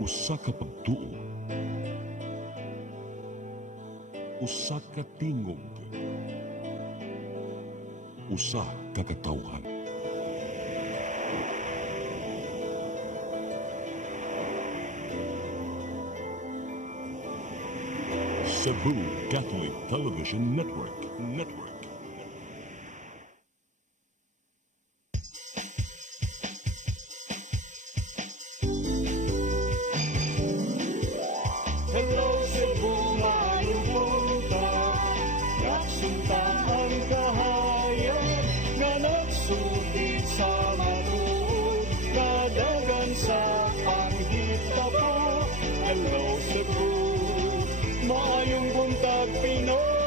Usa ka pagtuo, usa ka tingog, usa ka katawhan. Cebu Catholic Television Network. Hello Cebu, maayong buntag. Nagsunta ang kahayag nga nagsulid sa matuod, kadagan sa panghitabo. Hello Cebu, maayong buntag Pinoy.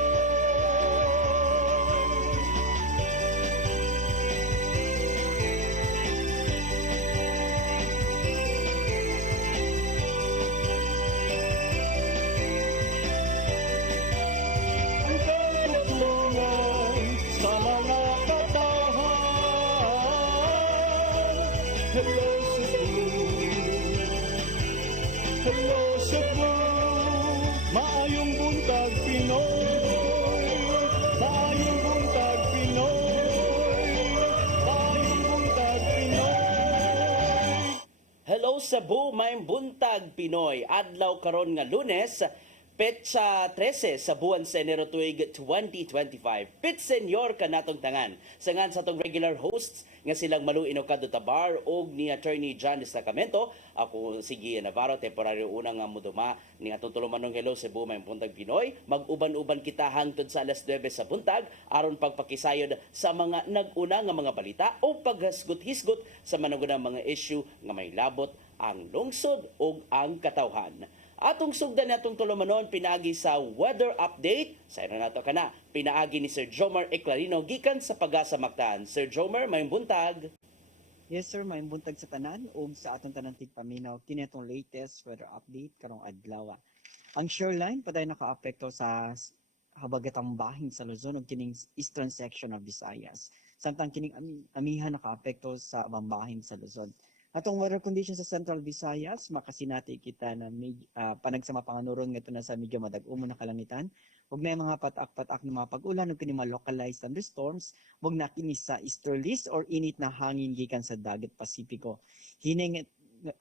Ang katutulungan sa mga katahan. Hello Cebu, hello Cebu, maayong buntag Pinoy, maayong buntag Pinoy, maayong buntag Pinoy. Hello Cebu, maayong buntag Pinoy. Adlaw karon nga Lunes, petsa 13 sa buwan sa Enero tuig 2025. Pit senior ka natong tangan. Sangan sa atong regular hosts nga silang Malu Inocado Tabar og ni Attorney John Destacamento. Ako si Gia Navarro, temporaryo unang nga muduma ni atong tulumanong Hello Cebu, maayong buntag Pinoy. Mag-uban-uban kita hangtod sa alas 9 sa buntag aron pagpakisayod sa mga nag-una nga mga balita o paghasgot-hisgot sa managunang mga issue nga may labot ang lungsod o ang katawhan. Atong sugdan natong tulumanon pinaagi sa weather update. Sa ina nato kana pinaagi ni Sir Jomar Eclarino gikan sa Pagasa Mactan. Sir Jomar, maayong buntag. Yes sir, may buntag sa tanan ug sa atong tanang tigpaminaw kini atong latest weather update karong adlaw. Ang shoreline paday nakaapekto sa habagatang bahing sa Luzon ug kining eastern section of Visayas. Samtang kining amihan nakaapekto sa abang bahing sa Luzon. Atong weather conditions sa Central Visayas, makasinati kita na panagsama panganuron ngadto na sa medyo madag-umo na kalangitan ug may mga patak-patak na mga pag-ulan ug kini mga localized thunderstorms ug na kini sa easterlies or init na hangin gikan sa dagat Pasipiko. Hining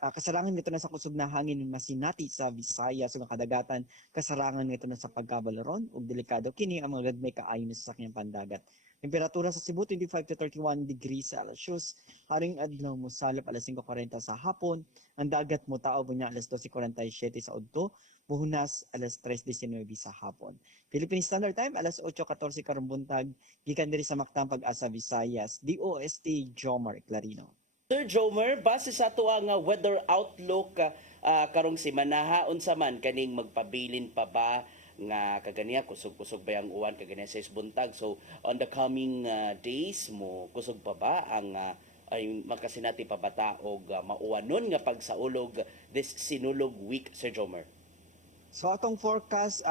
kasarangan nito na sa kusog na hangin masinati sa Visayas ug kadagatan, kasarangan nito na sa pagkabalaron ug delikado kini ang mga gagmay kaayo sa sakyang pandagat. Temperatura sa Cebu 25 to 31 degrees Celsius. Haring adlaw mo salop alas 5:40 sa hapon. Ang dagat mo tao niya alas 12:47 sa udto. Muhunas alas 3:19 sa hapon. Philippine Standard Time alas 8:14 karong buntag. Gikan diri sa Mactan Pag-asa Visayas. DOST Jomar Clarino. Sir Jomar, base sa ato ang weather outlook karong simana, unsa man kaning magpabilin pa ba nga kaganiya kusog-kusog ba ang uwan kaganiya sa buntag, so on the coming days mo kusog pa ba ang ay makasinati pa bata og mauwanon nga pagsaulog this sinulog week, Sir Jomar? So atong forecast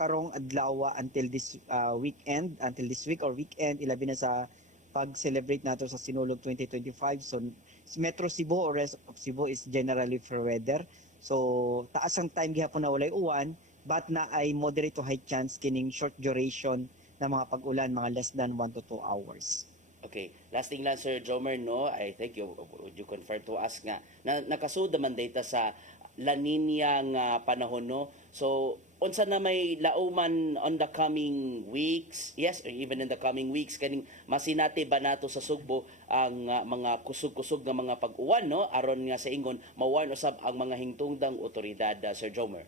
karong adlaw until this week or weekend, ilabi na sa pag-celebrate nato sa Sinulog 2025. So Metro Cebu or rest of Cebu is generally fair weather. So taas ang time gihapon na walay uwan, but na ay moderate to high chance kining short duration na mga pag-ulan, mga less than 1 to 2 hours. Okay, last thing lang Sir Jomer, no, I think would you confirm to us nga na nakasuod man data sa La Nina nga panahon, no? So unsa na may lauman on the coming weeks, yes, or even in the coming weeks, kaning masinati ba nato sa Sugbo ang mga kusog-kusog nga mga pag-uwan, no, aron nga sa ingon mawarn usab ang mga hingtungdang otoridad, Sir Jomer?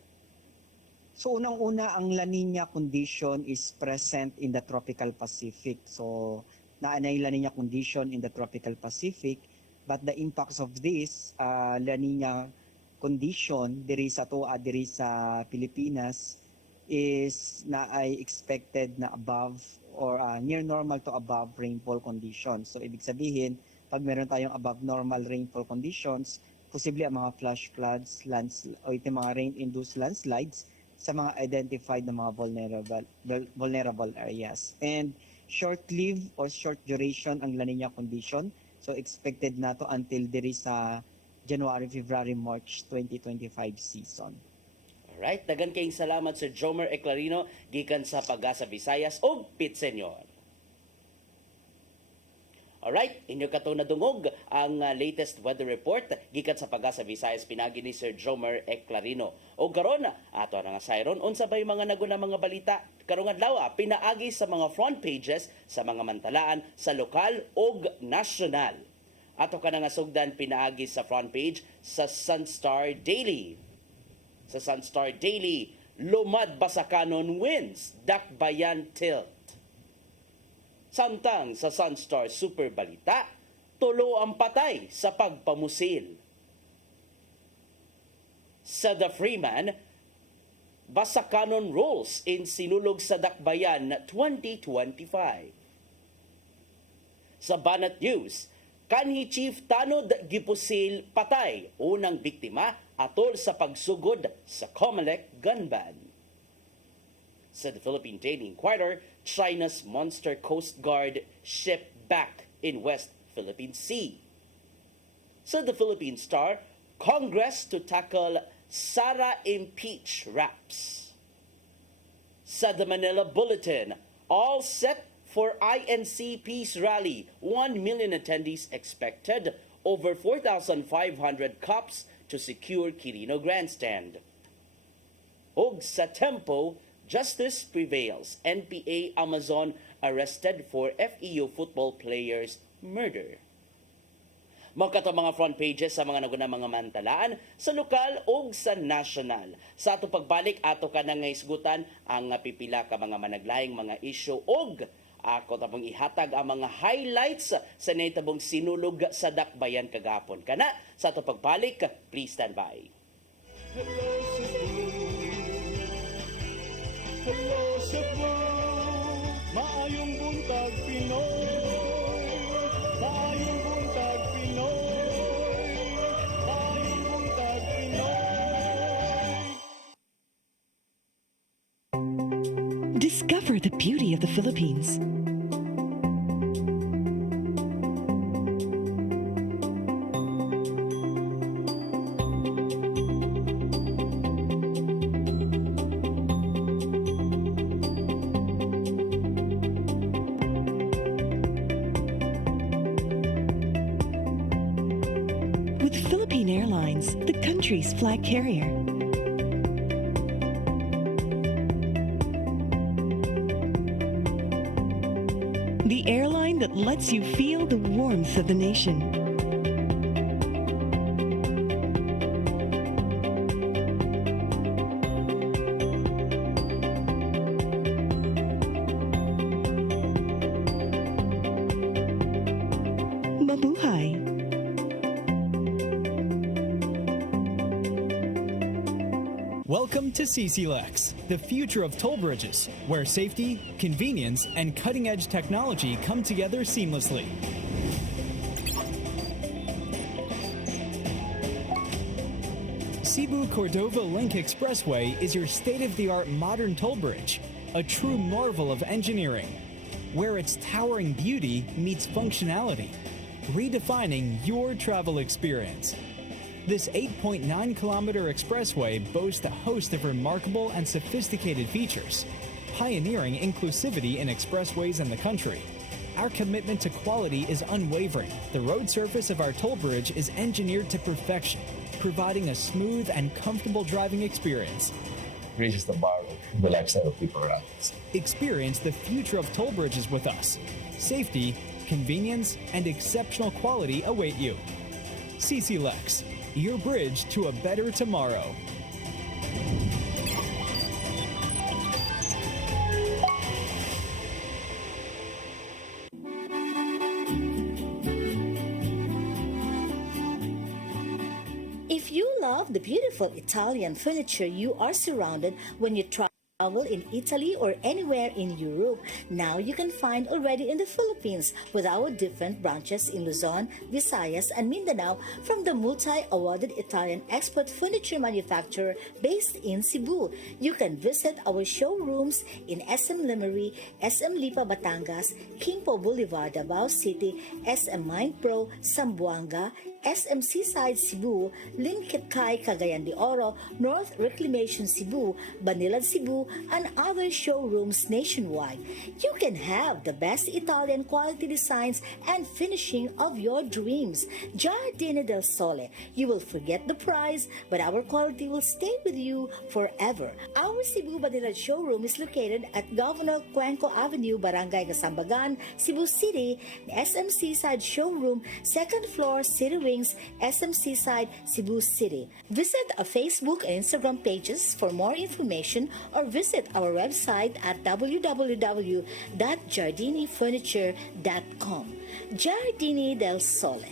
So unang-una, ang La Nina condition is present in the tropical Pacific. So naanay La Nina condition in the tropical Pacific, but the impacts of this La Nina condition diri sa Pilipinas is na ay expected na above or near normal to above rainfall conditions. So ibig sabihin, pag meron tayong above normal rainfall conditions, posible ang mga flash floods, o itong mga rain-induced landslides sa mga identified na mga vulnerable areas. And short-lived or short duration ang La Nina condition. So expected na to until diri sa January, February, March 2025 season. Alright, dagan kayong salamat Sir Jomer Eclarino gikan sa Pag-asa Visayas ug Pitsenyor. Alright, inyo katong nadungog ang latest weather report gikan sa Pag-asa Visayas pinagi ni Sir Jomer Eclarino. O karon ato na nga sayron unsa bay mga naguna mga balita karong adlaw pinaagi sa mga front pages sa mga mantalaan sa lokal ug nasyonal. Ato ka na nga sugdan pinaagi sa front page sa Sunstar Daily. Sa Sunstar Daily, lumad Basakanon wins, Dakbayan tilt. Samtang sa Sunstar Super Balita, tulo ang patay sa pagpamusil. Sa The Freeman, Basakanon rules in sinulog sa Dakbayan 2025. Sa Banat News, kanhi Chief Tanod gipusil patay, unang biktima atol sa pagsugod sa Comelec gun ban. Sa The Philippine Daily Inquirer, China's monster Coast Guard ship back in West Philippine Sea. Sa The Philippine Star, Congress to tackle Sara impeach raps. Sa The Manila Bulletin, all set for INC Peace Rally. 1 million attendees expected, over 4,500 cops to secure Quirino Grandstand. Og sa Tempo, justice prevails. NPA Amazon arrested for FEU football players' murder. Magkato mga front pages sa mga naguna mga mantalaan sa lokal o sa national. Sa ato pagbalik, ato ka na nga isgutan ang pipila ka mga managlayang mga isyu og ako tapong ihatag ang mga highlights sa naitabong sinulog sa Dakbayan kagapon. Kana sa ato pagbalik, please stand by. Hello Cebu, maayong buntag Pinoy, maayong buntag Pinoy, maayong buntag Pinoy. Discover the beauty of the Philippines. With Philippine Airlines, the country's flag carrier. The airline that lets you feel the warmth of the nation. Mabuhay! Welcome to CCLEX, the future of toll bridges, where safety, convenience, and cutting-edge technology come together seamlessly. Cebu-Cordova Link Expressway is your state-of-the-art modern toll bridge, a true marvel of engineering, where its towering beauty meets functionality, redefining your travel experience. This 8.9-kilometer expressway boasts a host of remarkable and sophisticated features, pioneering inclusivity in expressways in the country. Our commitment to quality is unwavering. The road surface of our toll bridge is engineered to perfection, providing a smooth and comfortable driving experience. Raises the bar of the lifestyle of people around us. Experience the future of toll bridges with us. Safety, convenience, and exceptional quality await you. CCLEX, your bridge to a better tomorrow. If you love the beautiful Italian furniture you are surrounded when you travel in Italy or anywhere in Europe, now you can find already in the Philippines with our different branches in Luzon, Visayas, and Mindanao from the multi-awarded Italian export furniture manufacturer based in Cebu. You can visit our showrooms in SM Limery, SM Lipa Batangas, Kingpo Boulevard, Davao City, SM Mind Pro, Zamboanga, SMC Side Cebu, Linkitcay, Cagayan de Oro, North Reclamation Cebu, Banilad Cebu, and other showrooms nationwide. You can have the best Italian quality designs and finishing of your dreams. Giardini del Sole. You will forget the price, but our quality will stay with you forever. Our Cebu Banilad showroom is located at Governor Cuenco Avenue, Barangay Gasambagan, Cebu City. SMC Side Showroom, second floor, City Wings, SMC Side, Cebu City. Visit our Facebook and Instagram pages for more information or visit our website at www.giardinifurniture.com. Giardini del Sole.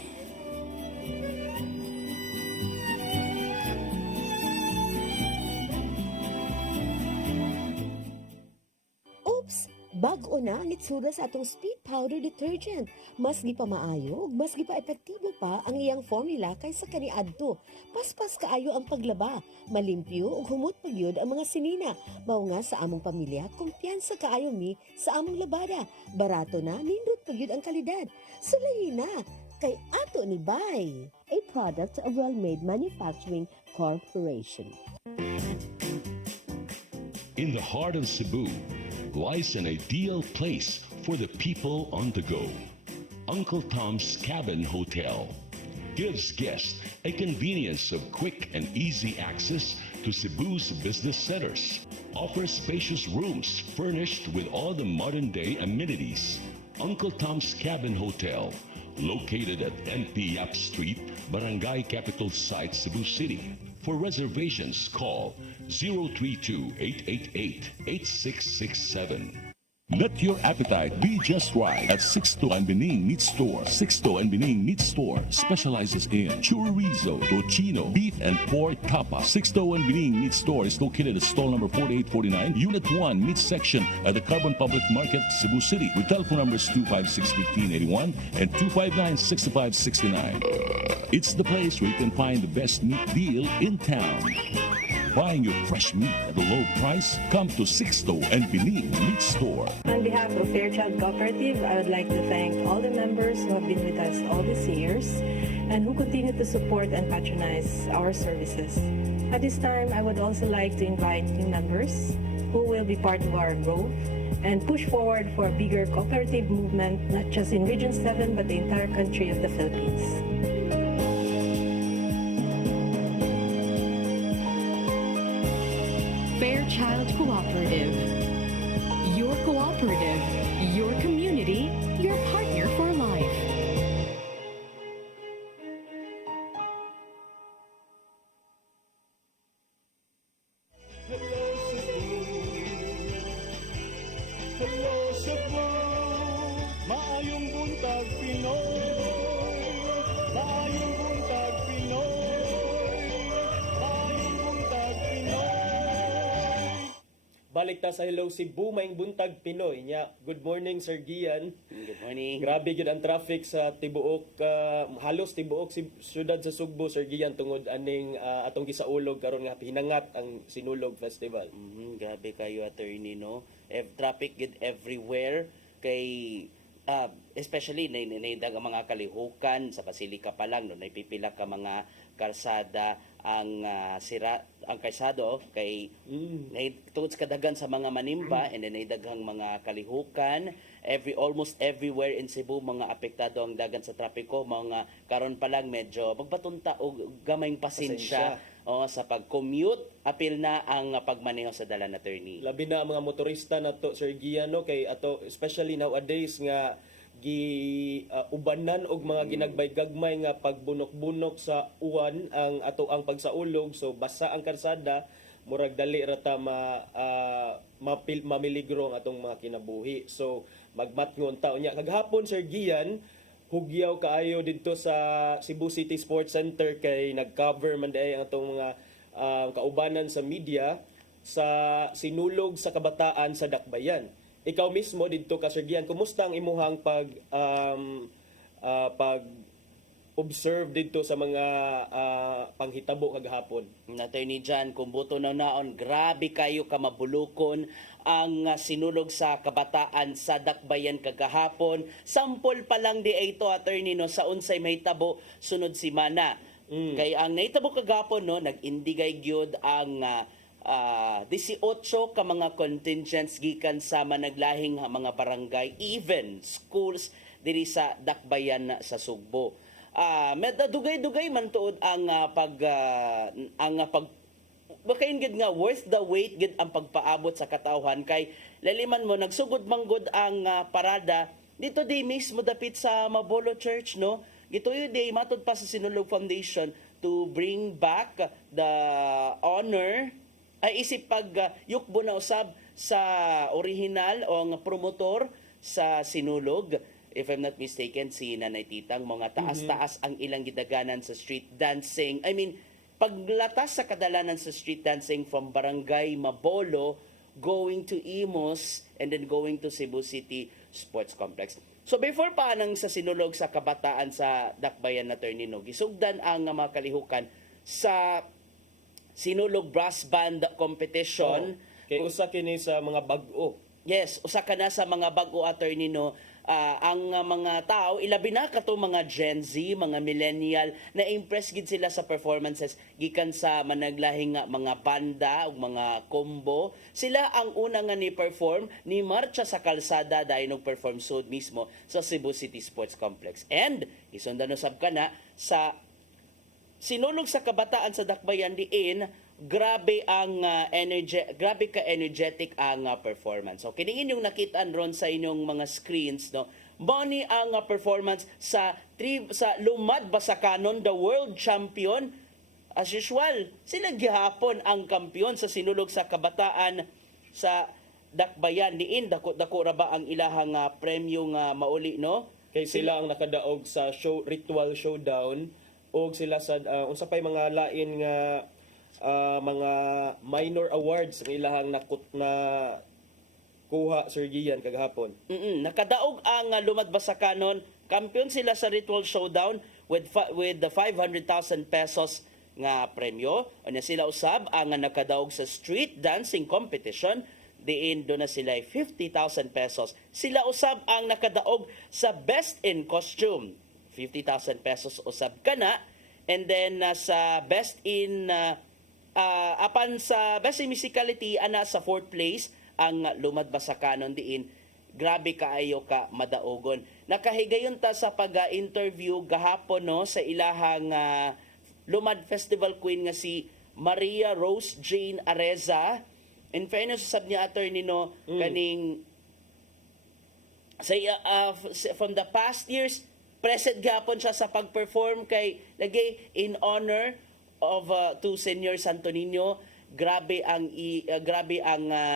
Oops! Bag-o na ang itsura sa atong speed powder detergent. Mas gi pa maayo, ug mas gi pa epektibo pa ang iyang formula kaysa kaniadto. Paspas kaayo ang paglaba, malimpyo ug humot pagyud ang mga sinina. Mao nga sa among pamilya, kumpiyansa kaayo mi sa among labada. Barato na, nindot pagyud ang kalidad. Sulayi na, kay ato ni Bay, a product of Well-Made Manufacturing Corporation. In the heart of Cebu lies an ideal place for the people on the go. Uncle Tom's Cabin Hotel gives guests a convenience of quick and easy access to Cebu's business centers. Offers spacious rooms furnished with all the modern-day amenities. Uncle Tom's Cabin Hotel, located at NP Yap Street, Barangay Capital Site, Cebu City. For reservations, call 032-888-8667. Let your appetite be just right at Sixto and Bening Meat Store. Sixto and Bening Meat Store specializes in chorizo, tocino, beef, and pork tapa. Sixto and Bening Meat Store is located at stall number 4849, Unit 1, Meat Section at the Carbon Public Market, Cebu City. With telephone numbers 256-1581 and 259-6569. It's the place where you can find the best meat deal in town. Buying your fresh meat at a low price? Come to Sixto and Bening Meat Store. On behalf of Fairchild Cooperative, I would like to thank all the members who have been with us all these years and who continue to support and patronize our services. At this time, I would also like to invite new members who will be part of our growth and push forward for a bigger cooperative movement, not just in Region 7, but the entire country of the Philippines. Fairchild Cooperative. Your cooperative, your community, your partner for life. Hello Cebu, maayong buntag Pinoy. Maayong buntag Pinoy. Maayong buntag Pinoy. Balik ta sa Hello Cebu, maing buntag Pinoy nya. Good morning Sir Gian. Good morning. Grabe gyud ang traffic sa tibuok halos tibuok si syudad sa Sugbo Sir Gian tungod aning atong gisaulog karon nga hinangat ang Sinulog Festival. Grabe kayo, attorney, no? Traffic gid everywhere kay especially naidag ang mga kalihukan sa Basilica pa lang no, naipipila ka mga karsada ang sira ang karsado kay tungod sa kadagan sa mga manimba and then naidaghang mga kalihukan almost everywhere in Cebu mga apektado ang dagan sa trapiko mga karon pa lang medyo magbatunta og gamayng pasensya. Sa pag-commute, apil na ang pagmaneho sa dalan, attorney. Labi na ang mga motorista na to Sir Gian no kay ato especially nowadays nga ubanan og mga ginagbay-gagmay nga pagbunok-bunok sa uwan ang ato ang pagsaulog so basa ang karsada murag dali ra ta mamiligro ang atong mga kinabuhi. So magmatngon ta unya kaghapon Sir Gian hugyaw kaayo dito sa Cebu City Sports Center kay nag-cover man day ang atong mga kaubanan sa media sa sinulog sa kabataan sa Dakbayan. Ikaw mismo dito ka Sir Gian, kumusta ang imuhang observe dito sa mga panghitabo kagahapon. Attorney John, kung buto na naon, grabe kayo kamabulukon ang sinulog sa kabataan sa Dakbayan kagahapon. Sampol pa lang di ito, attorney, no, sa unsay mahitabo sunod si Mana. Kay ang nahitabo kagahapon, no, nag-indigay gyud ang 18 ka mga contingents gikan sa managlahing mga barangay, even schools diri sa Dakbayan sa Sugbo. Dugay-dugay man tuod ang bakayon gid nga worth the wait gid ang pagpaabot sa katawhan kay laliman mo nagsugod manggod ang parada dito di mismo dapit sa Mabolo Church, no. Gituyo day matud pa sa Sinulog Foundation to bring back the honor ay isip pag yukbo na usab sa original o ang promotor sa Sinulog. If I'm not mistaken, si Nanay Titang, mga taas-taas ang ilang gidaganan sa street dancing. I mean, paglatas sa kadalanan sa street dancing from Barangay Mabolo, going to Imus, and then going to Cebu City Sports Complex. So before pa nang sa sinulog sa kabataan sa Dakbayan na Ternino, gisugdan ang mga kalihukan sa Sinulog Brass Band Competition. Kay usa kini sa mga bag-o. Yes, usa ka na sa mga bag-o, attorney, no. Ang mga tao, ilabi na kato mga Gen Z, mga millennial, na impress gid sila sa performances gikan sa managlahing mga banda ug mga combo. Sila ang una nga ni perform ni marcha sa kalsada dahil nag-perform sud mismo sa Cebu City Sports Complex. And isundan usab ka na sa sinulog sa kabataan sa Dakbayan diin, grabe ang grabe ka energetic ang performance. So kining inyong nakitaan ron sa inyong mga screens, no. Bani ang performance sa Lumad Basakanon, the world champion. As usual, sila gihapon ang kampiyon sa sinulog sa kabataan sa Dakbayan diin. Dako ra ba ang ilahang premyo nga mauli, no? Kay sila ang nakadaog sa ritual showdown o sila sa unsa pay mga lain nga mga minor awards ang ilahang na kuha Sir Gian kagahapon. Nakadaog ang Lumad Basakanon, kampiyon sila sa ritual showdown with the 500,000 pesos nga premyo. Unya sila usab ang nakadaog sa street dancing competition, diin do na sila 50,000 pesos. Sila usab ang nakadaog sa best in costume, 50,000 pesos usab kana. And then sa best in apan sa best in musicality ana sa 4th place ang Lumad Basakanon diin. Grabe kaayo ka madaogon. Nakahigayon ta sa pag-interview gahapon, no, sa ilahang Lumad Festival Queen nga si Maria Rose Jane Areza. In fairness usab niya, attorney, no, kaning sa from the past years present gapon siya sa pag-perform kay lagi in honor of to Senior Santo Niño. Grabe ang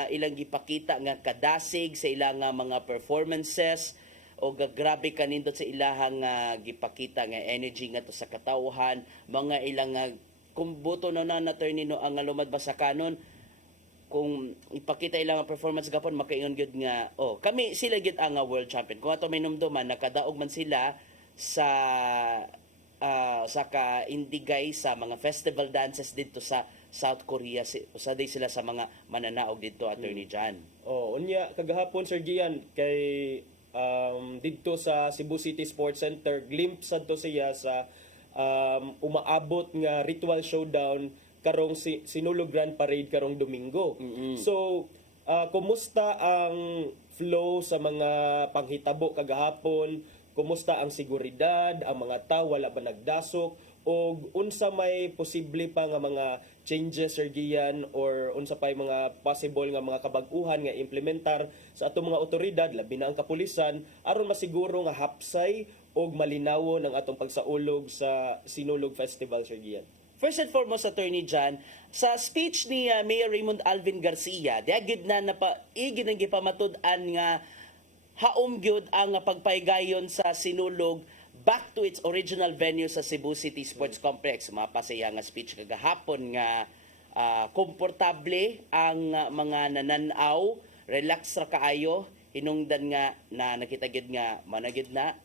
ilang gipakita nga kadasig sa ilang mga performances o grabe kanindot sa ilahang gipakita nga energy nga to sa katawhan, mga ilang kumbuto na attorney, no, ang Lumad Basakanon. Kung ipakita ilang performance gapon makaingon gyud nga kami sila gyud ang world champion. Kung ato may numduman nakadaog man sila sa ka-indigay sa mga festival dances dito sa South Korea. Usaday sila sa mga mananaog dito, Attorney John. Unya kagahapon Sir Gian kay dito sa Cebu City Sports Center, glimpse adto siya sa umaabot nga ritual showdown karong Sinulog Grand Parade karong Domingo. So kumusta ang flow sa mga panghitabo kagahapon? Kumusta ang seguridad, ang mga tao wala ba nagdasok, o unsa may posible pa nga mga changes Sir Gian or unsa pay mga possible nga mga kabag-uhan nga implementar sa atong mga otoridad labi na ang kapulisan aron masiguro nga hapsay og malinawon ang atong pagsaulog sa Sinulog Festival, Sir Gian. First and foremost, Attorney John, sa speech ni Mayor Raymond Alvin Garcia, diagid na igid gipamatud-an nga haom gyud ang pagpaygayon sa Sinulog back to its original venue sa Cebu City Sports Complex. Mapasaya nga speech kagahapon nga komportable ang mga nananaw, relax ra kaayo, hinungdan nga na nakita gyud nga managid na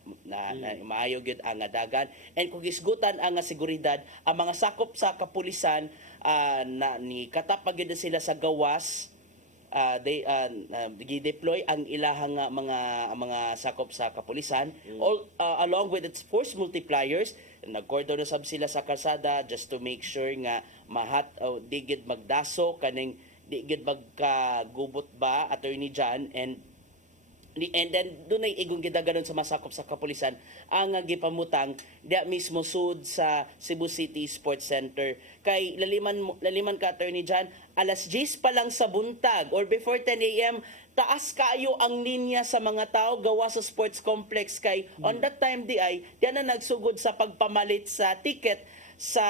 maayo gyud ang dagan, and kung isgutan ang seguridad ang mga sakop sa kapulisan na ni katapag gyud sila sa gawas. They gi-deploy ang ilahang mga sakop sa kapulisan along with its force multipliers. Nagkordon na sab sila sa kalsada just to make sure nga di gid magdaso kaning di gid magkagubot ba Attorney John, and then doon ay igong gidaganon sa masakop sa kapulisan ang gipamutang diya mismo sud sa Cebu City Sports Center. Kay laliman ka Attorney John, alas 10 pa lang sa buntag or before 10 a.m. taas kayo ang linya sa mga tao gawa sa sports complex, kay on that time diyan na nagsugod sa pagpamalit sa ticket sa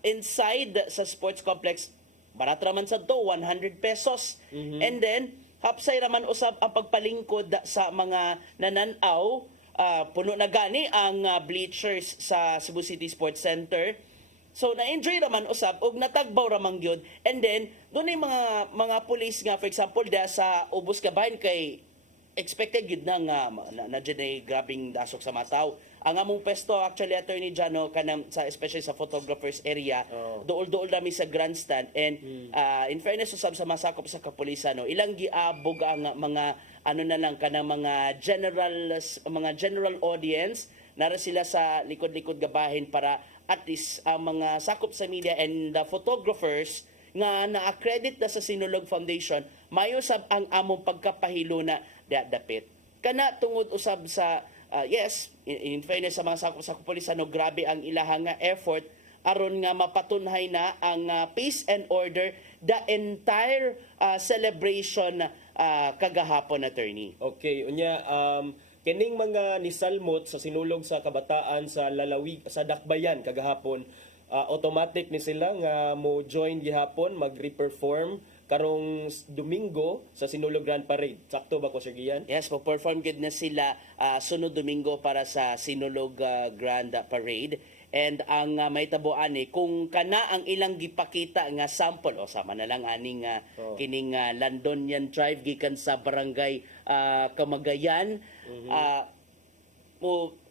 inside sa sports complex. Barat raman sa to 100 pesos. And then hapsay raman usab ang pagpalingkod sa mga nananaw. Puno na gani ang bleachers sa Cebu City Sports Center. So na-enjoy raman usab og natagbaw ramang gyud. And then doon ay mga pulis nga, for example da sa ubos kabahin, kay expected gyud na nga na ay grabing dasok sa mga tao. Ang among pesto actually Attorney Jano kanang sa especially sa photographers area, dool nami sa grandstand, and in fairness usab sa masakop sa kapulisan ilang giabog ang mga na lang kanang mga general audience nara sila sa likod-likod gabahin para at least ang mga sakop sa media and the photographers nga na-accredit na sa Sinulog Foundation mayo sab ang among pagkapahilo na dapit. Kana tungod usab sa yes, in fairness sa mga sakop sa kapulisan grabe ang ilahang effort aron nga mapatunhay na ang peace and order the entire celebration kagahapon, Attorney. Okay, unya kining mga nisalmot sa sinulog sa kabataan sa lalawig sa Dakbayan kagahapon, automatic ni sila nga mo join gihapon mag-reperform karong Domingo sa Sinulog Grand Parade. Sakto ba ko, Sir Gian? Yes, po-perform gid na sila sunod Domingo para sa Sinulog Grand Parade. And ang may tabuan kung kana ang ilang gipakita nga sample sama na lang aning kining Londonian Drive gikan sa barangay Kamagayan.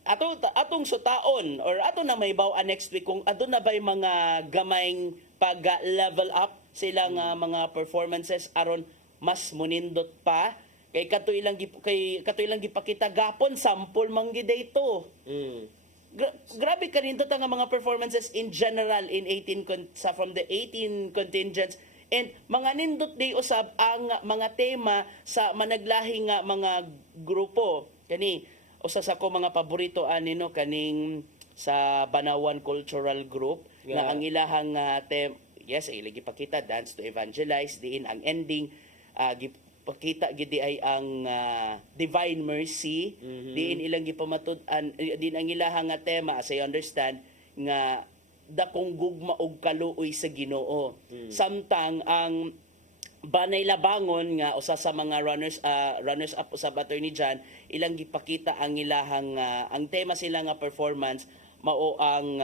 Atong sutaon or ato na may baw next week kung adto na bay mga gamayng pag-level up silang mga performances aron mas munindot pa kay kato ilang gipakita gapon sample man gid dayto. Grabe kanindot ang mga performances in general in 18 from the 18 contingents, and mga nindot day usab ang mga tema sa managlahing mga grupo. Kani usa sa ko mga paborito anino kaning sa Banawan Cultural Group nga ang ilahang yes ilagi pakita Dance to Evangelize, diin ang ending pakita gidi ay ang Divine Mercy, diin ilang gipamatud-an din ang ilahang tema as I understand nga dakong gugma og kaluoy sa Ginoo. Samtang ang Banay Labangon nga usa sa mga runners up usab Attorney John, ilang gipakita ang ilahang ang tema sila nga performance mao ang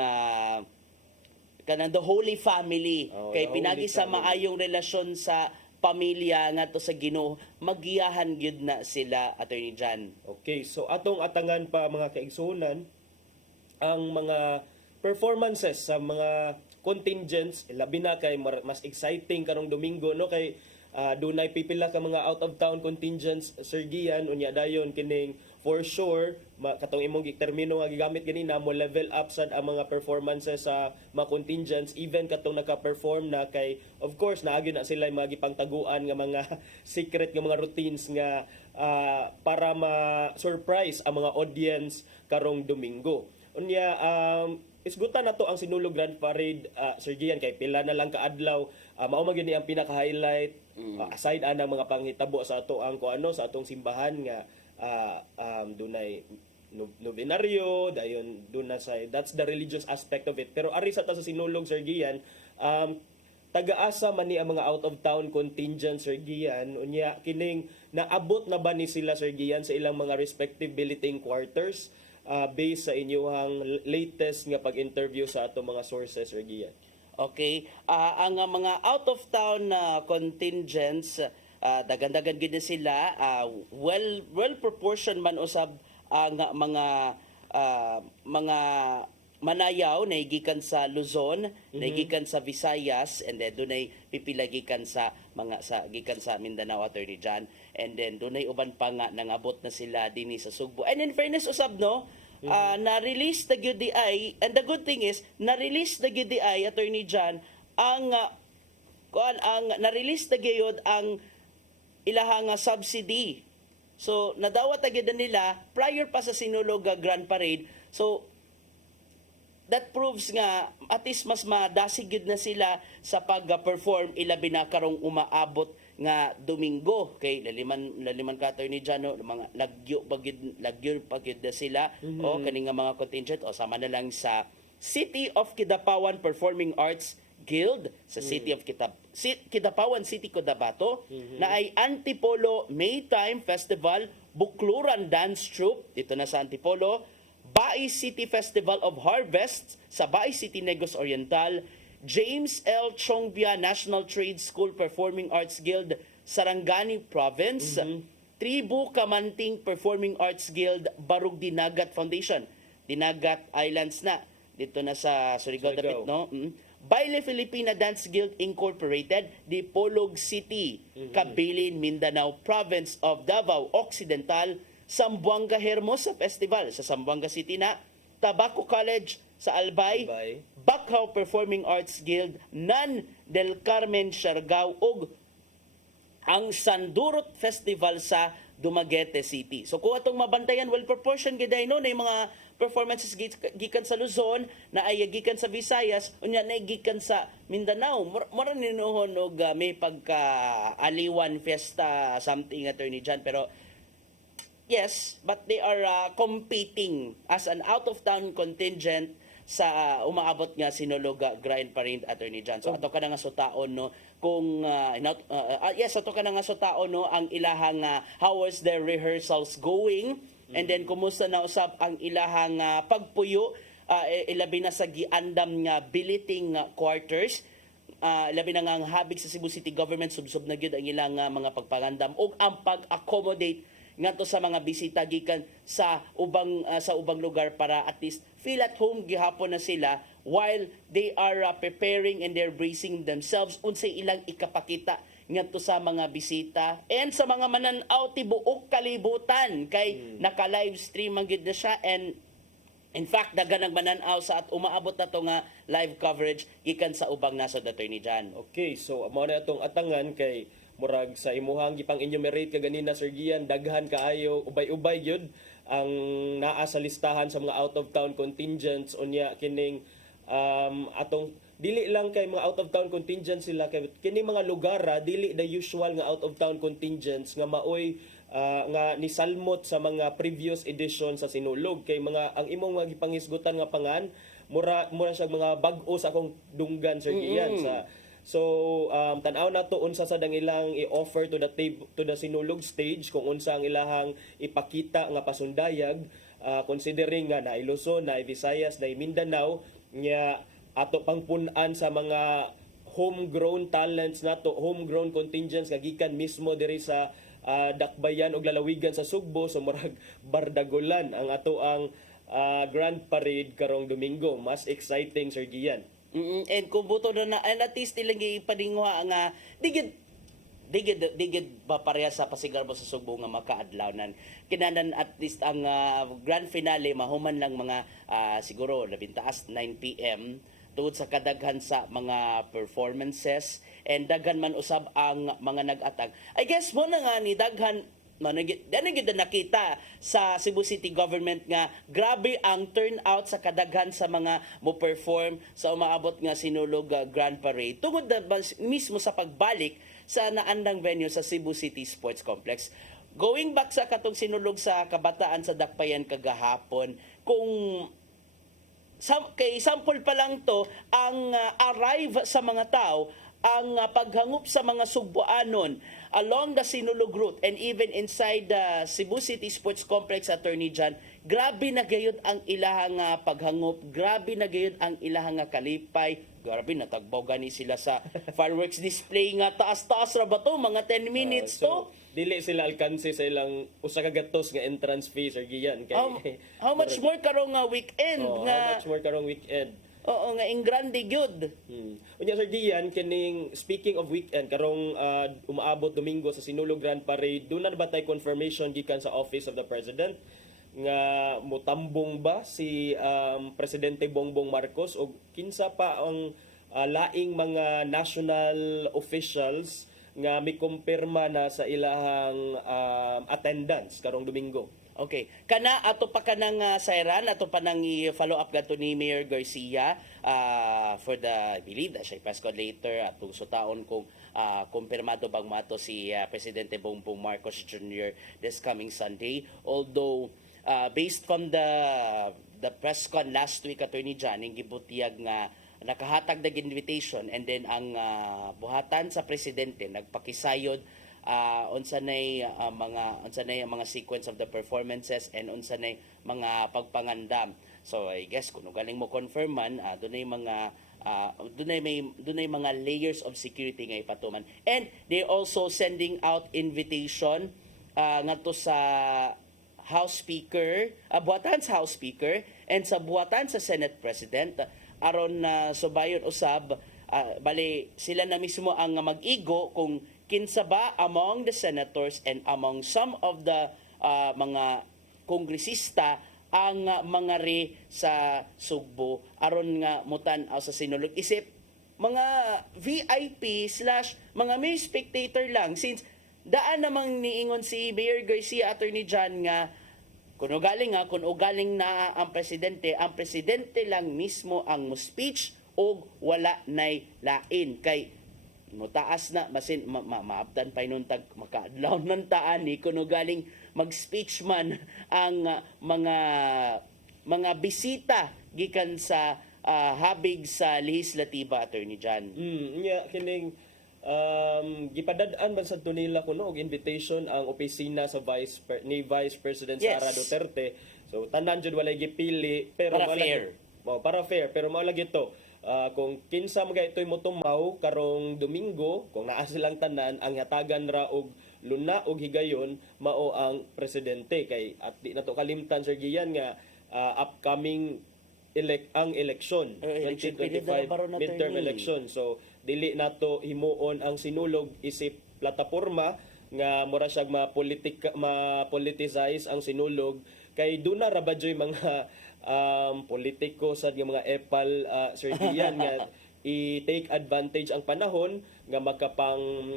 kanang the Holy Family, kay pinagi sa maayong relasyon sa pamilya nga to sa Ginoo, magiyahan gyud na sila Attorney John. Okay, so atong atangan pa mga kaigsunan ang mga performances sa mga contingents, labi na kay mas exciting karong Domingo kay dunay pipila ka mga out of town contingents, Sir Gian, unya dayon kining for sure katong imong termino nga gigamit ganina mo level up sad ang mga performances sa mga contingents, even katong naka-perform na kay of course naagi na sila mga gipangtaguan nga mga secret nga mga routines nga para ma-surprise ang mga audience karong Domingo. Unya isgutan nato ang Sinulog Grand Parade, Sir Gian, kay pila na lang kaadlaw, mao man gyud ang pinaka-highlight aside anang mga panghitabo sa ato ang sa atong simbahan nga dunay novenaryo, dayon duna sa that's the religious aspect of it. Pero ari sa ta sa Sinulog, Sir Gian, taga-asa man ni ang mga out of town contingent, Sir Gian, unya kining naabot na ba ni sila, Sir Gian, sa ilang mga respective billeting quarters based sa inyong latest nga pag-interview sa ato mga sources, Sir Gian? Okay, ang mga out of town contingents dagan-dagan gid na sila, well proportioned man usab ang mga manayaw na gikan sa Luzon, na gikan sa Visayas, and then dunay pipila gikan sa gikan sa Mindanao, Attorney John, and then dunay uban pa nga nangabot na sila dinhi sa Sugbo. And in fairness usab no, na-release the GDI, and the good thing is na-release the GDI, Attorney John, ang na-release na gyud ang ilahang subsidy. So nadawat na gyud nila prior pa sa Sinulog Grand Parade. So that proves nga at least mas madasig gyud na sila sa pag-perform, ilabi na karong umaabot nga Domingo kay laliman ka Attorney Jano, mga lagyo pagid na sila o kani nga mga contingent o sama na lang sa City of Kidapawan Performing Arts Guild sa City of Kidapawan City, Cotabato, na ay Antipolo Maytime Festival, Bukluran Dance Troupe dito na sa Antipolo, Bai City Festival of Harvest sa Bai City, Negros Oriental, James L. Chongbia National Trade School Performing Arts Guild, Sarangani Province, Tribu Kamanting Performing Arts Guild, Barug Dinagat Foundation, Dinagat Islands na, dito na sa Surigao Dapit, no? Baile Filipina Dance Guild Incorporated, Dipolog City, Cabilin, Mindanao Province of Davao Occidental, Zamboanga Hermosa Festival sa Zamboanga City na, Tabaco College sa Albay, Bacau Performing Arts Guild, Nan del Carmen, Siargao, ug ang Sandurot Festival sa Dumaguete City. So kung atong mabantayan, well proportioned gid no na mga performances gikan sa Luzon, na ay gikan sa Visayas, unya na gikan sa Mindanao. Mura ninuhon og may pagka aliwan fiesta something, Attorney John, pero yes, but they are competing as an out-of-town contingent sa umaabot nga Sinulog Grand Parade, Attorney John. So ato ka na nga sutaon no kung ato ka na nga sutaon no ang ilahang how was their rehearsals going, and then kumusta na usab ang ilahang pagpuyo, ilabi na sa giandam nga billeting quarters. Labi na nga ang habig sa Cebu City Government, subsob na gyud ang ilang mga pagpangandam ug ang pag-accommodate ngadto sa mga bisita gikan sa ubang lugar para at least feel at home gihapon na sila while they are preparing and they're bracing themselves unsay ilang ikapakita ngadto sa mga bisita and sa mga manan-aw tibuok kalibutan kay naka-live stream man gid na siya, and in fact dagan ang manan-aw sa at umaabot na to nga live coverage gikan sa ubang nasod, Attorney John. Okay, so mao na atong atangan kay murag sa imuhang gipang enumerate ka ganina, Sir Gian, daghan kaayo ubay-ubay gyud ang naa sa listahan sa mga out of town contingents. Unya kining atong dili lang kay mga out of town contingents sila, kay kining mga lugar dili the usual nga out of town contingents nga maoy nga nisalmot sa mga previous edition sa Sinulog, kay mga ang imong mga gipangisgutan nga pangan mura siya mga bag-o sa akong dunggan, Sir Gian, sa so tan-aw nato unsa sa dang ilang i-offer to the Sinulog stage, kung unsa ang ilahang ipakita nga pasundayag, considering nga na Luzon, na Visayas, na Mindanao, nya ato pangpun-an sa mga homegrown talents nato, homegrown contingents nga gikan mismo diri sa dakbayan og lalawigan sa Sugbo. So murag bardagolan ang ato ang Grand Parade karong Domingo. Mas exciting, Sir Gian. And kung buto na and at least ilang ipadingwa nga digid ba pareha sa pasigarbo sa Sugbo nga makaadlawnan kinanan at least ang grand finale mahuman lang mga siguro labintaas 9 PM tungod sa kadaghan sa mga performances, and daghan man usab ang mga nag-atag. I guess mo na nga ni daghan gid nakita sa Cebu City Government nga grabe ang turnout sa kadaghan sa mga mo perform sa umaabot nga Sinulog Grand Parade tungod mismo sa pagbalik sa naandang venue sa Cebu City Sports Complex. Going back sa katong Sinulog sa kabataan sa Dakbayan kagahapon, kung kay sample pa lang to ang arrive sa mga tao, ang paghangup sa mga Sugboanon along the Sinulog route and even inside the Cebu City Sports Complex, Attorney John, grabe na gayud ang ilahang paghangop, grabe na gayud ang ilahang kalipay, grabe natagbaw gani sila sa fireworks display nga taas-taas ra ba to, mga 10 minutes to. Dili sila alkanse sa ilang usa ka gatos nga entrance fee Sir Gian kay How much more karong weekend how much more karong weekend. Oo nga ing grande gyud. Unya Sir Gian, kining speaking of weekend karong umaabot Domingo sa Sinulog Grand Parade, doon na ba tay confirmation gikan sa Office of the President nga motambong ba si Presidente Bongbong Marcos o kinsa pa ang laing mga national officials nga mikumpirma na sa ilahang attendance karong Domingo? Okay. Kana ato pa kanang sayran, ato pa nang i-follow up gato ni Mayor Garcia for the, I believe that siya press con later at sutaon kung kumpirmado bang mato si Presidente Bongbong Marcos Jr. this coming Sunday. Although based from the press con last week, Attorney John, yung gibutiyag nga nakahatag na invitation and then ang buhatan sa presidente nagpakisayod unsa nay mga sequence of the performances and unsa nay mga pagpangandam. So I guess kung galing mo confirm man dunay mga dunay mga layers of security nga ipatuman. And they also sending out invitation ngadto sa House Speaker, buhatan sa House Speaker and sa buhatan sa Senate President aron subayon usab bali sila na mismo ang mag-igo kung kinsa ba among the senators and among some of the mga kongresista ang mga re sa Sugbo aron nga mutan-aw sa sinulog isip mga VIP / mga mere spectator lang since daan namang niingon si Mayor Garcia, Attorney John nga kung ugaling na ang presidente lang mismo ang mo speech o wala nay lain kay mutaas na masin maabdan pa inuntag makaadlaw ng taan ni kuno galing mag-speech man ang mga bisita gikan sa habig sa lehislatiba, Attorney John. Kining gipadad-an man sa nila kuno og invitation ang opisina sa Vice President Sara Duterte. So tanan jud walay gipili pero para fair. Para fair pero mao lagi to. Kung kinsa mga ito'y motumaw karong Domingo, kung naa silang tanan, ang hatagan ra og luna og higayon mao ang presidente kay at di nato kalimtan Sir Gian nga upcoming election 2025 midterm election. So dili nato himuon ang sinulog isip plataporma nga mura siya ma-politicize ang sinulog kay duna ra ba joy mga politiko sa mga epal Sir Gian nga i-take advantage ang panahon nga makapang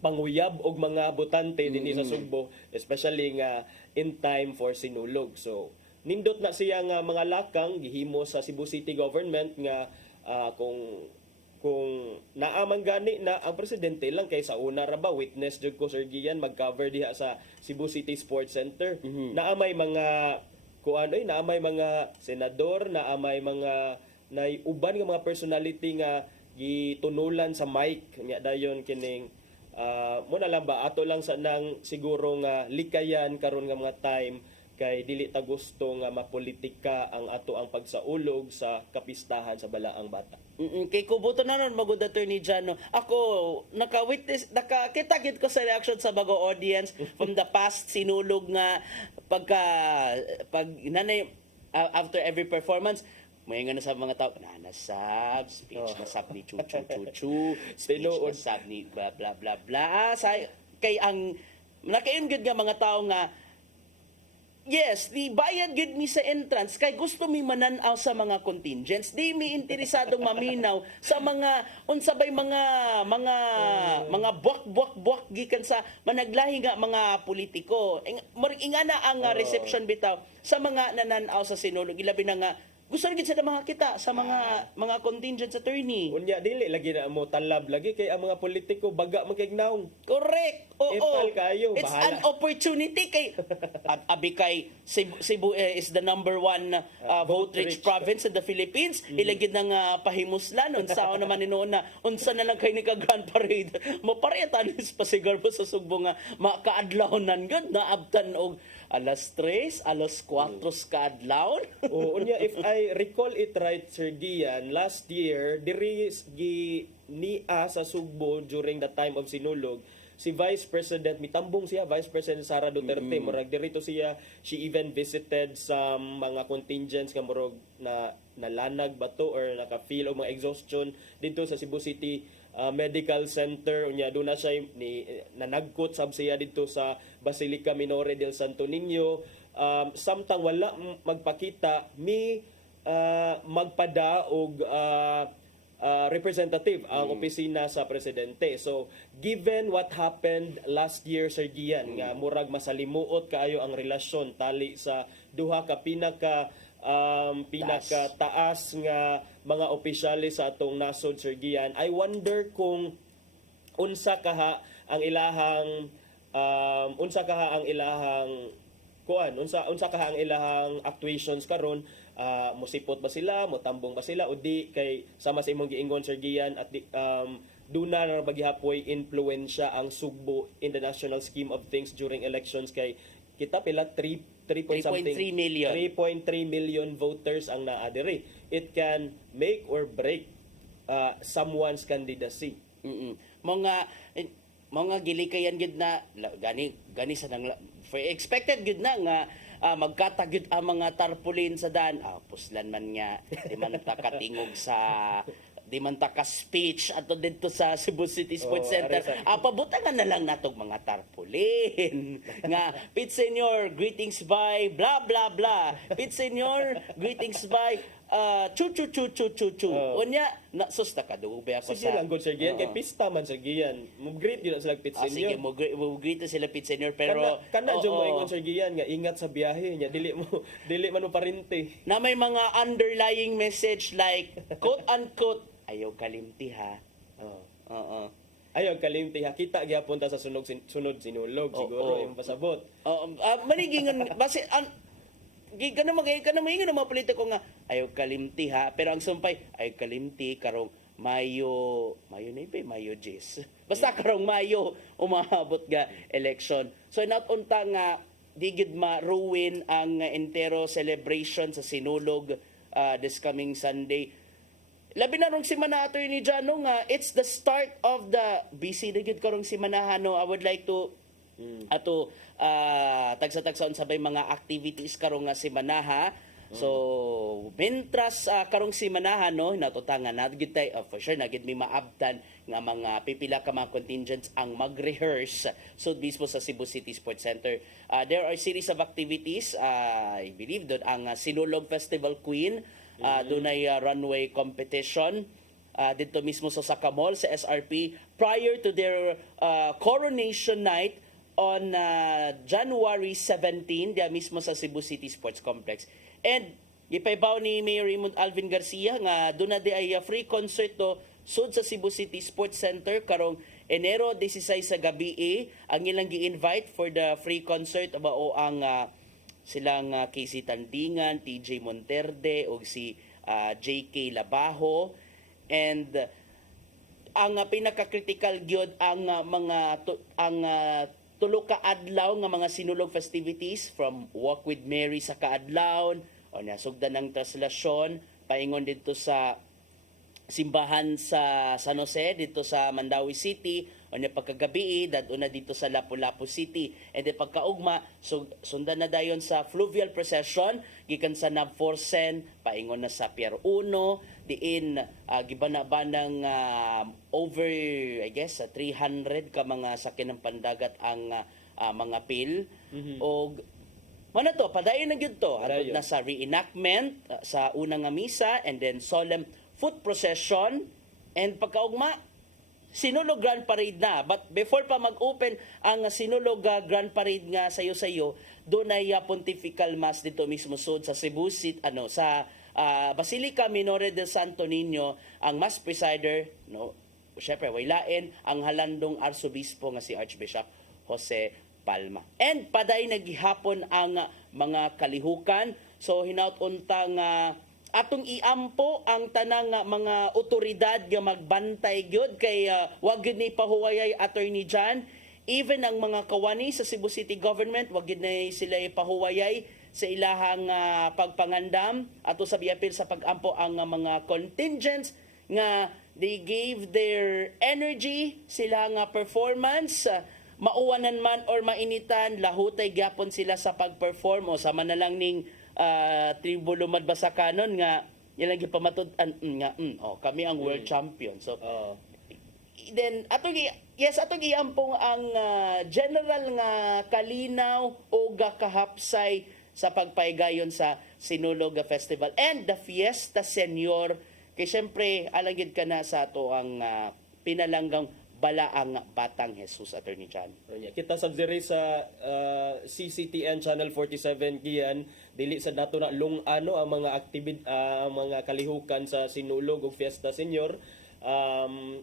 panguyab og mga botante dinhi sa Sugbo, especially nga in time for sinulog. So nindot na siya nga mga lakang gihimo sa Cebu City government nga kung naaman gani na ang presidente lang kay sa una ra ba witness jud ko Sir Gian mag-cover diha sa Cebu City Sports Center. Naamay mga naamay mga senador, naamay mga uban nga mga personality nga gitunulan sa mic nya dayon kining mo na lang ba ato lang sa nang siguro nga likayan karon nga mga time kay dili ta gusto nga mapolitika ang ato ang pagsaulog sa kapistahan sa balaang bata. Kay kubuto na nun magud Attorney John. No? Ako nakakita gid ko sa reaction sa bago audience from the past sinulog nga pag nanay after every performance may nga na sa mga tao nasab speech nasab ni chu speech nasab ni bla bla bla bla kay ang nakain gud nga mga tao nga yes, di bayad gud mi sa entrance kay gusto mi manan-aw sa mga contingents. Di mi interesadong maminaw sa mga unsabay mga buwak gikan sa managlahi nga mga politiko. Ingana ang reception bitaw sa mga nanan-aw sa sinulog. Ilabi na nga gusto rin sa mga kita sa mga contingents attorney. Unya dili lagi na mo talab lagi kay ang mga politiko baga magignaw. Correct. Oo. Kayo, it's bahala. an opportunity kay abi kay Cebu is the number one vote rich province in the Philippines. Ilagid nang pahimuslan unsa naman ninuon na unsa na lang kay ni ka Grand Parade. Maparehatan is pasigar po sa Sugbo nga makaadlawnan gud na abtan og alas 3, alas 4 ka adlaw. Oo, unya, if I recall it right, Sir Gian, last year, diri niya sa Sugbo during the time of Sinulog, si Vice President, mitambong siya, Vice President Sara Duterte, murag dirito siya, she even visited some mga contingents nga murag na nalanag ba to or naka-feel o mga exhaustion dito sa Cebu City Medical Center. Unya, doon na siya nanagkot sab siya dito sa Basilica Minore del Santo Niño. Samtang wala magpakita, magpada og representative ang opisina sa presidente. So, given what happened last year, Sir Gian, nga murag masalimuot kaayo ang relasyon tali sa duha ka pinaka taas nga mga opisyalis sa atong nasod, Sir Gian, I wonder kung unsa kaha ang ilahang actuations karon. Musipot ba sila, motambong ba sila o di, kay sama sa imong giingon, Sir Gian, at doon na bagyapoy influensya ang Sugbo in the national scheme of things during elections, kay kita pila 3.3 million voters ang naadiri. It can make or break someone's candidacy. Mga gilikayan gid na gani sa nang expected gid na nga magkatagyod ang mga tarpaulin sa daan. Puslan man nga, di man takatingog sa di man taka speech ato dito sa Cebu City Sports Center. Pabutangan na lang natog mga tarpaulin nga Pit Senior, greetings by blah blah blah. Pit Senior, greetings by chu chu chu chu chu chu. Unya na sus ta kadugbe ako Sige lang, good, Sir Gian, kay pista man, Sir Gian. Mo-greet yun sila Pit Senior. Sige, mo-greet sila Pit Senior, pero kana dyan mo ingon, Sir Gian, nga ingat sa biyahe niya, dili man mo parinte. Na may mga underlying message like quote unquote ayaw kalimti ha. Ayaw kalimti ha. Kita gyapon ta sa sunod sinulog siguro yung pasabot. Manigingan base kanang mga politiko nga ayaw kalimti ha, pero ang sumpay ay kalimti karong Mayo Jis. Basta karong Mayo umaabot ga election. So not unta nga di gid ma-ruin ang entero celebration sa Sinulog this coming Sunday. Labi na rong simana ato ni Jano nga it's the start of the busy na gid karong simanahan. No, I would like to tagsa-tagsaon sabay mga activities karong nga simanaha. So mentras karong simanahan no natutangan na gid tay for sure na gid mi maabtan nga mga pipila ka mga contingents ang mag-rehearse so mismo sa Cebu City Sports Center. There are series of activities. I believe doon ang Sinulog Festival Queen. Dunay runway competition dito mismo sa Saka Mall sa SRP prior to their coronation night on January 17 dia mismo sa Cebu City Sports Complex. And gipaybaw ni Mayor Raymond Alvin Garcia nga doon na di ay free concert to sud sa Cebu City Sports Center karong Enero 16 sa gabi. Ang ilang gi-invite for the free concert o ang silang Casey Tandingan, TJ Monterde o si JK Labajo, and ang pinaka-critical gyud ang tulo ka adlaw nga mga sinulog festivities from Walk with Mary sa kaadlaw o nasugdan ng traslasyon paingon dito sa simbahan sa San Jose dito sa Mandawi City o na pagkagabi daduna dito sa Lapu-Lapu City, and then pagkaugma sundan na dayon sa fluvial procession gikan sa Navforsen paingon na sa Pier 1 diin gibana-banang over I guess 300 ka mga sakyan ng pandagat ang mga pil o ano to padayon na gyud to adto na sa reenactment sa unang nga misa, and then solemn foot procession, and pagkaugma Sinulog Grand Parade na. But before pa mag-open ang Sinulog Grand Parade nga sayo-sayo, doon ay Pontifical Mass dito mismo sud sa Cebu City, sa Basilica Minore del Santo Niño. Ang Mass Presider, syempre waylain ang halandong Arsobispo nga si Archbishop Jose Palma. And paday naghihapon ang mga kalihukan. So hinaut-unta nga atong iampo ang tanang mga otoridad nga magbantay gyud kay wag gyud ni pahuwayay Attorney John even ang mga kawani sa Cebu City Government, wag gid na sila ipahuwayay sa ilahang pagpangandam ato sa biapil sa pagampo ang mga contingents nga they gave their energy, sila nga performance, mauwanan man or mainitan, lahutay gyapon sila sa pag-perform o sama na lang ning tribulo madbasa kanon nga ilang gipamatud-an nga kami ang world champion. So then atong giampong ang general nga kalinaw o gakahapsay sa pagpaygayon sa Sinulog Festival and the Fiesta Senior kay syempre alagid ka na sa ato ang pinalanggang balaang Batang Jesus, Attorney John. Kita sa diri sa CCTN Channel 47 giyan dili sa nato na lungano ang mga ang mga kalihukan sa Sinulog ug Fiesta Senior.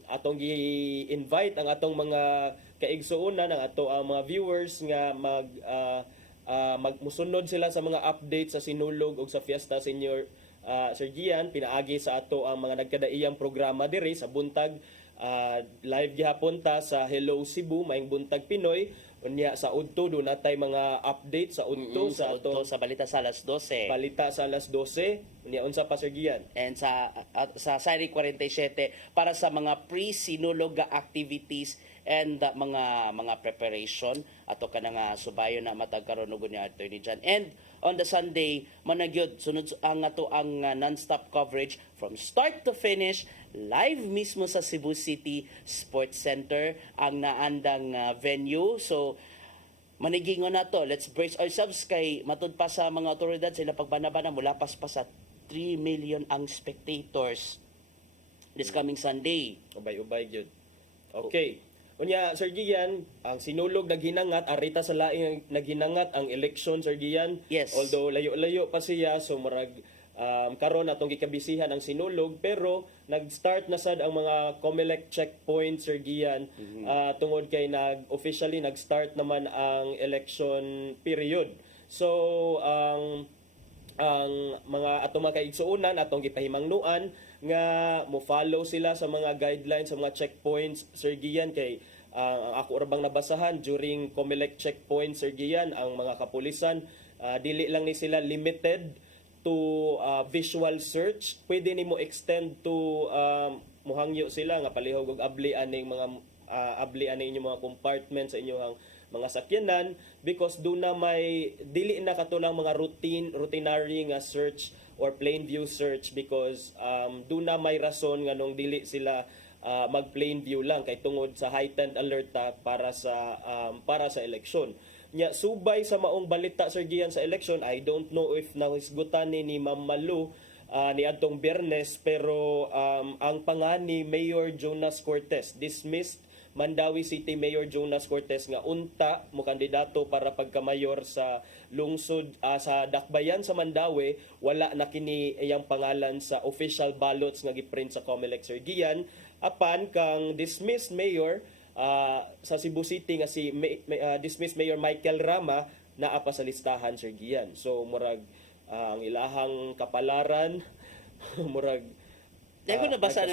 Atong gi-invite ang atong mga kaigsuonan, ang ato ang mga viewers nga magmusunod sila sa mga updates sa Sinulog ug sa Fiesta Senior. Sir Gian, pinaagi sa ato ang mga nagkadaiyang programa diri sa buntag. Live gihapon ta sa Hello Cebu, Maayong Buntag Pinoy. Unya sa Udto do natay mga update sa Udto sa ato sa balita sa alas 12. Balita sa alas 12. Unya unsa pa Sir Gian? And sa Sari 47 para sa mga pre-sinulog activities and mga preparation ato ka nga subayo na matag karon ug ni Attorney John. And on the Sunday managyod sunod ang ato ang non-stop coverage from start to finish live mismo sa Cebu City Sports Center ang naandang venue. So manigingon na to, let's brace ourselves kay matud pa sa mga otoridad sila pagbanabana mula pa sa 3 million ang spectators this coming Sunday. Ubay-ubay gyud. Okay. Unya Sir Gian, ang Sinulog naghinangat, arita sa laing naghinangat ang election Sir Gian. Yes. Although layo-layo pa siya, so murag karon atong gikabisihan ang Sinulog, pero nag-start na sad ang mga COMELEC checkpoints Sir Gian. Tungod kay officially nag-start naman ang election period. So ang mga atong mga kaigsuonan atong gipahimangnuan nga mo follow sila sa mga guidelines sa mga checkpoints Sir Gian kay ang ako rabang nabasahan during COMELEC checkpoints Sir Gian ang mga kapulisan dili lang ni sila limited to visual search, pwede nimo extend to muhangyo sila nga palihog og abli aning inyong mga compartment sa inyong mga sakyanan because do na may dili na katulang mga routinary nga search or plain view search because do na may rason nga nung dili sila mag plain view lang kay tungod sa heightened alert para sa eleksyon. Nya subay sa maong balita Sir Gian sa election, I don't know if nahisgutan ni Ma'am Malu ni adtong Biyernes pero ang pangani Mayor Jonas Cortez dismissed Mandawi City Mayor Jonas Cortez nga unta mo kandidato para pagkamayor sa lungsod sa Dakbayan sa Mandawi, wala na kini iyang pangalan sa official ballots nga giprint sa COMELEC Sir Gian apan kang dismissed mayor sa Cebu City nga si dismissed Mayor Michael Rama naa pa sa listahan Sir Gian. So murag ang ilahang kapalaran murag Dahil ko nabasa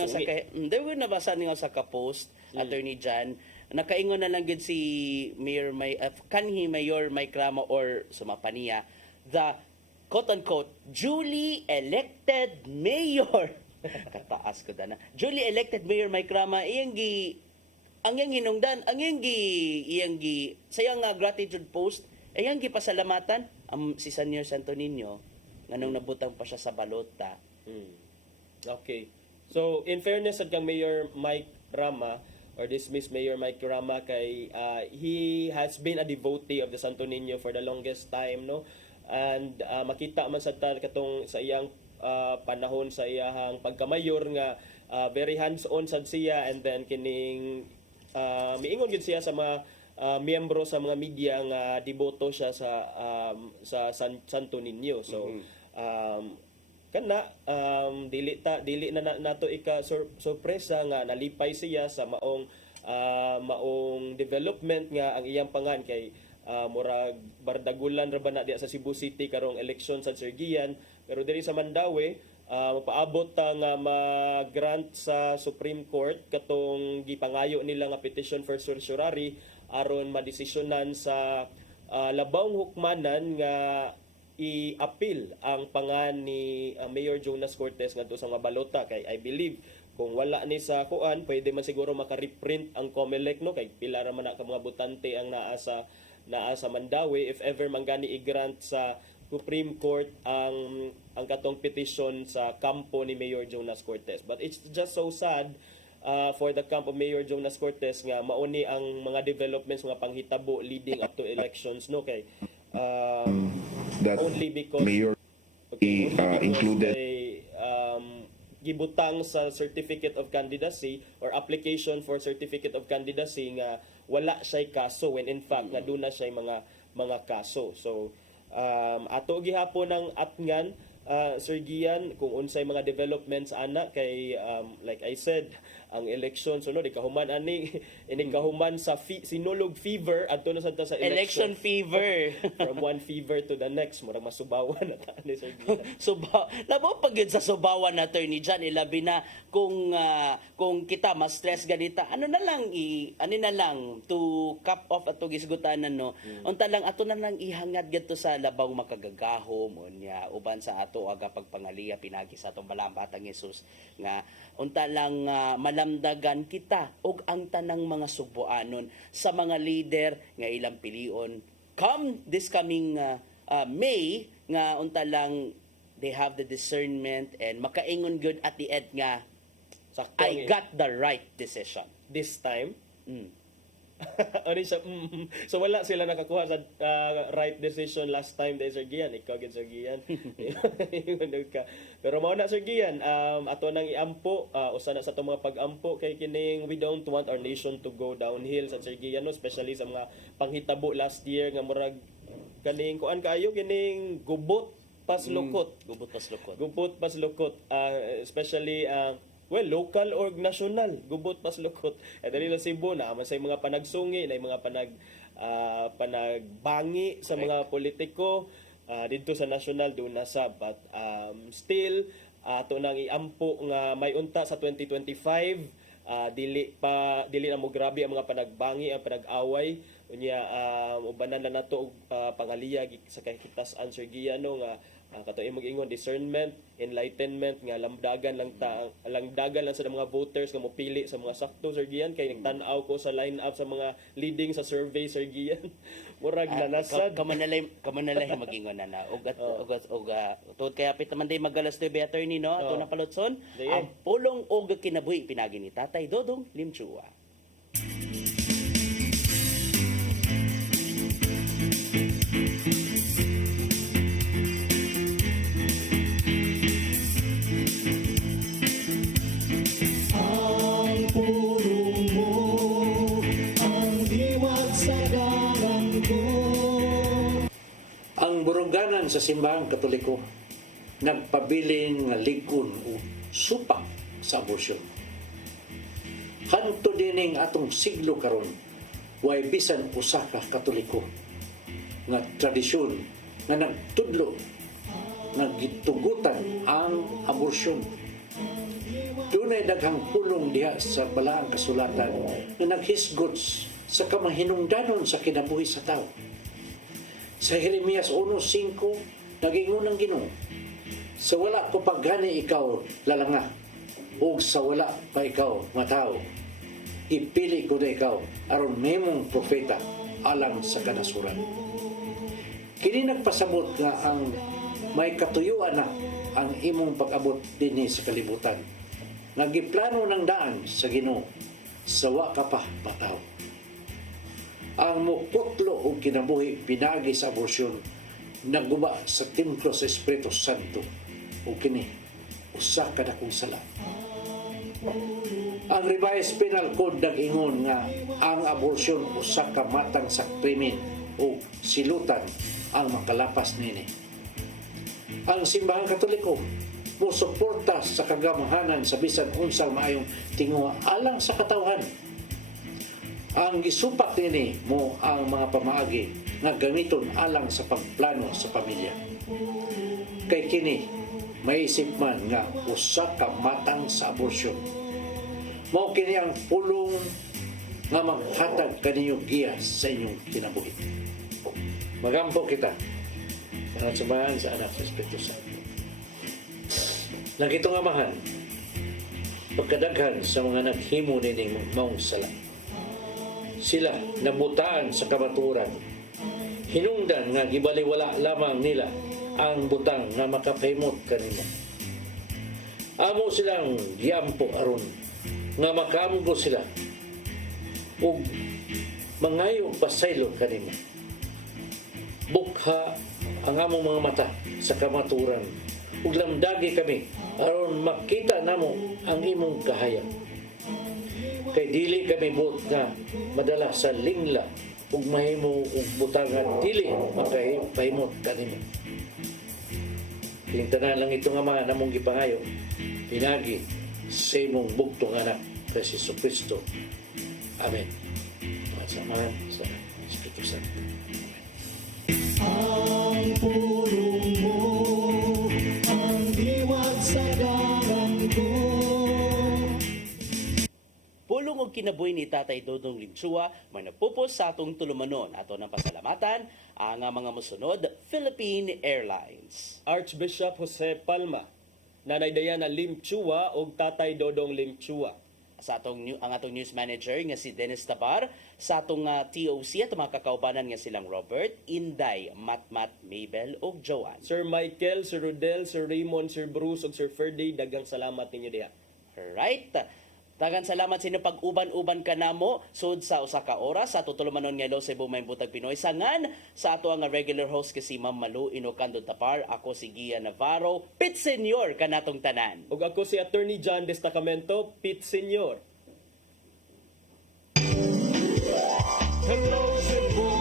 niyo sa ka-post, Attorney John, nakaingon na lang gid si Mayor kanhi Mayor Mike Rama or sumapaniya, the quote-unquote duly elected mayor. Kataas ko na. Duly elected Mayor Mike Rama, ang iyang hinungdan, iyang sayang gratitude post, iyang gipasalamatan si Senyor Santo Niño nganong nabutang pa siya sa balota. Okay. So, in fairness sa kang Mayor Mike Rama, or dismissed Mayor Mike Rama, kay he has been a devotee of the Santo Niño for the longest time, no? And makita man sa katong sa iyang panahon sa iyang pagkamayor nga very hands-on sad siya, and then kining miingon gid siya sa mga miyembro sa mga media nga deboto siya sa Santo Niño. So, kana dili na nato sorpresa nga nalipay siya sa maong development nga ang iyang pangan kay murag bardagulan ra ba na diya sa Cebu City karong election sa Sir Gian, pero diri sa Mandawi mapaabot ta nga mag-grant sa Supreme Court katong gipangayo nila nga petition for certiorari aron madesisyonan sa labawng hukmanan nga i-appeal ang pangan ni Mayor Jonas Cortez ngadto sa mga balota kay I believe kung wala ni sa kuan pwede man siguro maka-reprint ang COMELEC no kay pila ra man na ka mga botante ang naa sa Mandawi if ever manggani i-grant sa Supreme Court ang katong petition sa kampo ni Mayor Jonas Cortez. But it's just so sad for the camp of Mayor Jonas Cortez nga mauni ang mga developments, mga panghitabo leading up to elections no kay that only because Mayor included gibutang sa certificate of candidacy or application for certificate of candidacy nga wala siya'y kaso when in fact nga doon na siya'y mga kaso. So ato gihapon ng atngan Sir Gian kung unsay mga developments ana kay like I said ang election sunod ikahuman ani ining kahuman sa sinulog fever adto na sa Election fever. from one fever to the next murag masubawan na ta ni Sir Gian. Labo pag yun sa subawan na attorney John ilabi na kung kita mas stress ganita ano na lang to cap off ato gisgutanan no unta lang ato na lang ihangad gadto sa labaw makagagahom unya uban sa ato aga pagpangaliya pinagi sa atong balambatang Jesus nga unta lang malamdagan kita og ang tanang mga Suboanon sa mga leader nga ilang pilion this coming May nga unta lang they have the discernment and makaingon good at the end nga Sakto I got the right decision this time. Ano siya? So wala sila nakakuha sa right decision last time dahil Sir Gian. Ikaw gid Sir Gian. Pero mao na Sir Gian, ato nang iampo usa na sa itong mga pag-ampo kay kining we don't want our nation to go downhill sa Sir Gian, no? Especially sa mga panghitabo last year nga murag kaning kuan kaayo kining gubot pas lukot. Gubot pas lukot. Especially local or national, gubot pas lukot. At dali sa Cebu na man say mga panagsungi, na mga panagbangi sa mga politiko dito sa national doon na sa but still ato nang iampo nga may unta sa 2025 dili na mo grabe ang mga panagbangi ang panag-away unya ubanan na nato pangaliya sa kahitas-an Sir Gian no nga kato imong ingon discernment, enlightenment nga lamdagan lang sa mga voters nga mopili sa mga sakto Sir Gian kay nagtan-aw ko sa line-up sa mga leading sa survey Sir Gian. Murag nanasad kamanalay magingon na og tuod kay apit man day magalas de better ni no ato na palutson ang pulong og kinabuhi pinagi ni Tatay Dodong Limchua. Ang buruganan sa simbahang Katoliko nagpabiling nga ligon o supak sa abortion. Hanto dining atong siglo karon way bisan usa ka Katoliko nga tradisyon nga nagtudlo nagitugutan ang abortion. Dunay daghang pulong diha sa balaang kasulatan nga naghisgot sa kamahinungdanon sa kinabuhi sa tao. Sa Jeremias 1:5 nagingon ang Ginoo, sa wala ko paggani ikaw lalanga, o sa wala pa ikaw matao, ipili ko na ikaw aron memong propeta alang sa kanasuran. Kini nagpasabot nga ang may katuyuan na ang imong pag-abot dinhi sa kalibutan. Nagiplano ng daan sa Ginoo, sa wa ka pa matao. Ang mukutlo o kinabuhi pinagi sa abortion nagguba sa templo sa Espiritu Santo o kini usa ka dakong sala. Ang revised penal code nag-ingon nga ang abortion usa ka matang sa krimen o silutan ang makalapas nini. Ang simbahang Katoliko mosuporta sa kagamahanan sa bisan unsang maayong tinguha alang sa katawhan. Ang gisupak nini mo ang mga pamaagi nga gamiton alang sa pagplano sa pamilya. Kay kini maisip man nga usa ka matang sa abortion. Mao kini ang pulong nga maghatag kaninyong giya sa inyong kinabuhi. Magampo kita para samahan sa anak sa Espiritu Santo. Nagitong amahan, pagkadaghan sa mga naghimo nining maong sala. Sila nabutaan sa kamaturan. Hinungdan nga gibaliwala lamang nila ang butang nga makapahimot kanila. Amo silang giyampo aron nga makamgo sila ug mangayo pasaylo kanimo. Bukha ang among mga mata sa kamaturan ug lamdagi kami aron makita namo ang imong kahayag. Kay dili kami buot nga madala sa lingla ug mahimo ug butangan dili makahimot kanimo. Kining tanan lang itong Ama namong gipangayo pinagi sa imong bugtong anak kay Jesucristo. Amen. Samahan sa Espiritu Santo. Ang pulong mo, ang diwag sa dalan ko. Pulong og kinabuhi ni Tatay Dodong Limchua, may nagpupos sa atong tulumanon. Ato ng pasalamatan ang mga musunod, Philippine Airlines. Archbishop Jose Palma, Nanay Diana Limchua ug Tatay Dodong Limchua. Sa ang atong news manager nga si Dennis Tabar, sa atong TOC at mga kakaubanan nga silang Robert, Inday, Matmat, Mabel ug Joanne. Sir Michael, Sir Rodel, Sir Raymond, Sir Bruce ug Sir Ferdy, daghang salamat ninyo diha. Right. Daghang salamat sa inyo pag-uban-uban ka namo sud sa usa ka oras sa tutulumanon nga Hello Cebu May Butag Pinoy sangan sa ato ang regular host si Ma'am Malu Inocando Tapar, ako si Gia Navarro, Pit Senior kanatong tanan. Ug ako si Attorney John Destacamento, Pit Senior. Hello Cebu.